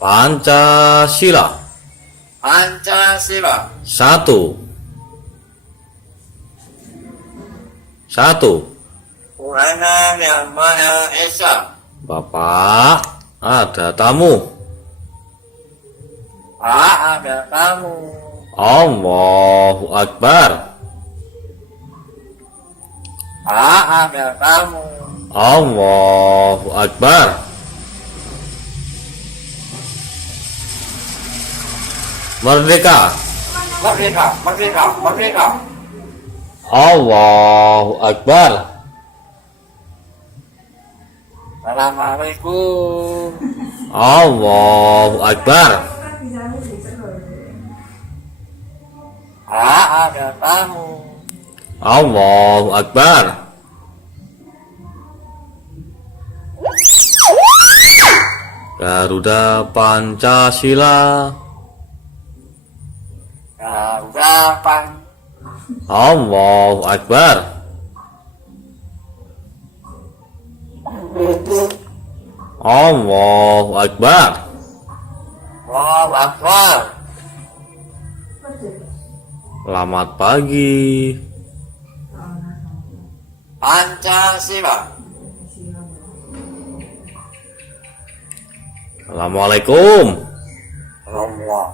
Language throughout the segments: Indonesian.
Pancasila. Pancasila. Satu. Tuhan Yang Maha Esa. Bapak, ada tamu. Pak, ada tamu. Allahu Akbar. Pak, ada tamu. Allahu Akbar. Merdeka. Merdeka, merdeka, merdeka. Allahu Akbar. Assalamualaikum. Allahu Akbar. Pak, ada tamu. Allahu Akbar. Garuda Pancasila. Garuda Allahu Akbar. Allahu Akbar. Allahu Akbar. Selamat pagi. Pancasila. Assalamualaikum. Allah.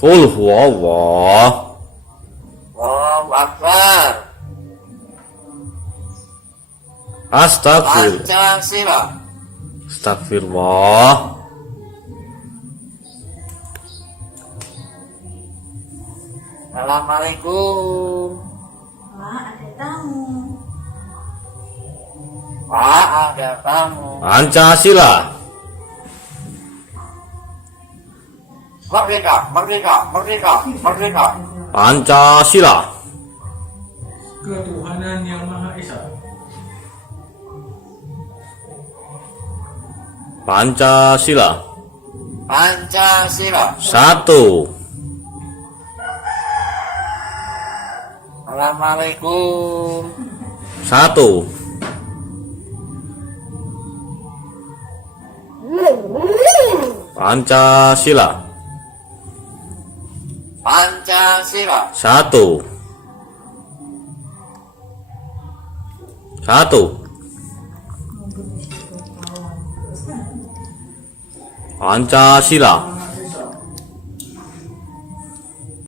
Qul huwallah. Allahu Akbar. Astagfir. Pancasila. Astagfirullah. Assalamualaikum. Pak, ada tamu. Pak, ada tamu. Pancasila. Merdeka, merdeka, merdeka, merdeka. Pancasila. Ketuhanan Yang Maha Esa. Pancasila. Pancasila. Satu. Assalamualaikum. Satu. Pancasila. Pancasila. Satu. Pancasila.